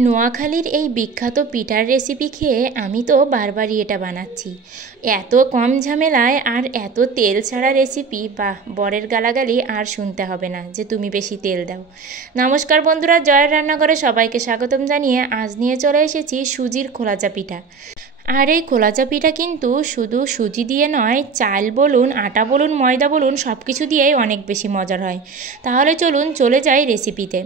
নোয়াখালীর এই বিখ্যাত পিঠার রেসিপি খেয়ে আমি তো বারবারই এটা বানাচ্ছি। এত কম ঝামেলায় আর এত তেল ছাড়া রেসিপি, বাহ! বরের গালাগালি আর শুনতে হবে না যে তুমি বেশি তেল দাও। নমস্কার বন্ধুরা, জয়ের রান্নাঘরে সবাইকে স্বাগতম জানিয়ে আজ নিয়ে চলে এসেছি সুজির খোলাচা পিঠা। আর এই খোলাচা পিঠা কিন্তু শুধু সুজি দিয়ে নয়, চাল বলুন, আটা বলুন, ময়দা বলুন, সব কিছু দিয়েই অনেক বেশি মজার হয়। তাহলে চলুন চলে যাই রেসিপিতে।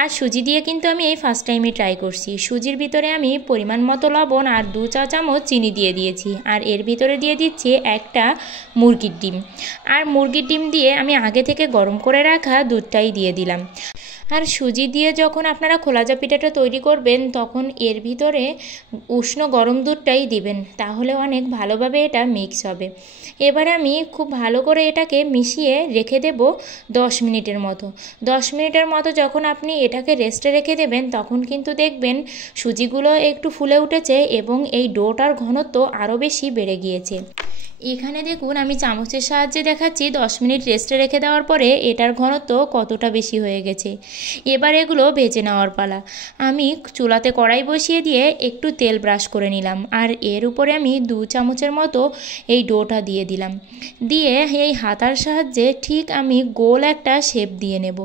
আর সুজি দিয়ে কিন্তু আমি এই ফার্স্ট টাইমই ট্রাই করছি। সুজির ভিতরে আমি পরিমাণ মতো লবণ আর 2 চা চামচ চিনি দিয়ে দিয়েছি, আর এর ভিতরে দিয়ে দিচ্ছি একটা মুরগির ডিম। আর মুরগির ডিম দিয়ে আমি আগে থেকে গরম করে রাখা দুধটাই দিয়ে দিলাম। আর সুজি দিয়ে যখন আপনারা খোলাচা পিঠাটা তৈরি করবেন তখন এর ভিতরে উষ্ণ গরম দুধটাই দিবেন, তাহলে অনেক ভালোভাবে এটা মিক্স হবে। এবারে আমি খুব ভালো করে এটাকে মিশিয়ে রেখে দেব 10 মিনিটের মতো। 10 মিনিটের মতো যখন আপনি এটাকে রেস্টে রেখে দেবেন তখন কিন্তু দেখবেন সুজিগুলো একটু ফুলে উঠেছে এবং এই ডোটার ঘনত্ব আরও বেশি বেড়ে গিয়েছে। এখানে দেখুন আমি চামচের সাহায্যে দেখাচ্ছি 10 মিনিট রেস্টে রেখে দেওয়ার পরে এটার ঘনত্ব কতটা বেশি হয়ে গেছে। এবার এগুলো ভেজে নেওয়ার পালা। আমি চুলাতে কড়াই বসিয়ে দিয়ে একটু তেল ব্রাশ করে নিলাম, আর এর উপরে আমি 2 চামচের মতো এই ডোটা দিয়ে দিলাম। দিয়ে এই হাতার সাহায্যে ঠিক আমি গোল একটা শেপ দিয়ে নেব।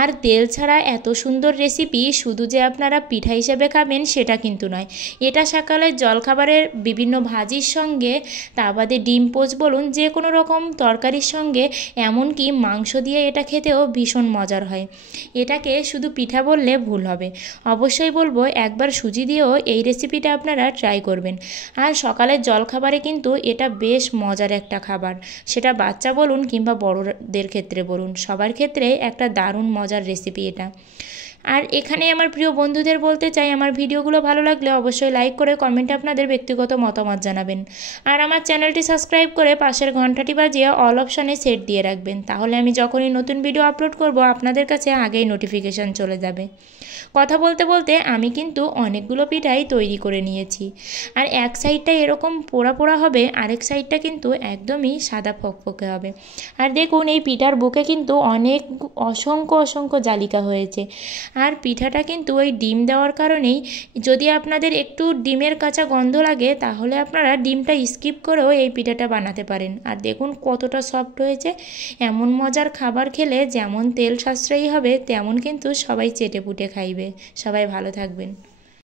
আর তেল ছাড়া এত সুন্দর রেসিপি শুধু যে আপনারা পিঠা হিসেবে খাবেন সেটা কিন্তু নয়, এটা সকালের জলখাবারের বিভিন্ন ভাজির সঙ্গে, তা বাদে ডিম পোচ বলুন, যে কোনো রকম তরকারির সঙ্গে, এমনকি মাংস দিয়ে এটা খেতেও ভীষণ মজার হয়। এটাকে শুধু পিঠা বললে ভুল হবে। অবশ্যই বলবো একবার সুজি দিয়েও এই রেসিপিটা আপনারা ট্রাই করবেন। আর সকালের জলখাবারে কিন্তু এটা বেশ মজার একটা খাবার, সেটা বাচ্চা বলুন কিংবা বড়দের ক্ষেত্রে বলুন, সবার ক্ষেত্রে একটা দারুণ মজার রেসিপি এটা। আর এখানে আমার প্রিয় বন্ধুদের বলতে চাই, আমার ভিডিওগুলো ভালো লাগলে অবশ্যই লাইক করে কমেন্টে আপনাদের ব্যক্তিগত মতামত জানাবেন। আর আমার চ্যানেলটি সাবস্ক্রাইব করে পাশের ঘন্টাটি বাজিয়ে অল অপশানে সেট দিয়ে রাখবেন, তাহলে আমি যখনই নতুন ভিডিও আপলোড করব আপনাদের কাছে আগেই নোটিফিকেশান চলে যাবে। কথা বলতে বলতে আমি কিন্তু অনেকগুলো পিঠাই তৈরি করে নিয়েছি। আর এক সাইডটা এরকম পোড়া পোড়া হবে, আরেক সাইডটা কিন্তু একদমই সাদা ফকফকে হবে। আর দেখুন এই পিঠার বুকে কিন্তু অনেক অসংখ্য অসংখ্য জালিকা হয়েছে। আর পিঠাটা কিন্তু ওই ডিম দেওয়ার কারণেই, যদি আপনাদের একটু ডিমের কাঁচা গন্ধ লাগে তাহলে আপনারা ডিমটা স্কিপ করেও এই পিঠাটা বানাতে পারেন। আর দেখুন কতটা সফট হয়েছে। এমন মজার খাবার খেলে যেমন তেল সাশ্রয়ী হবে তেমন কিন্তু সবাই চেটেপুটে খাইবে। সবাই ভালো থাকবেন।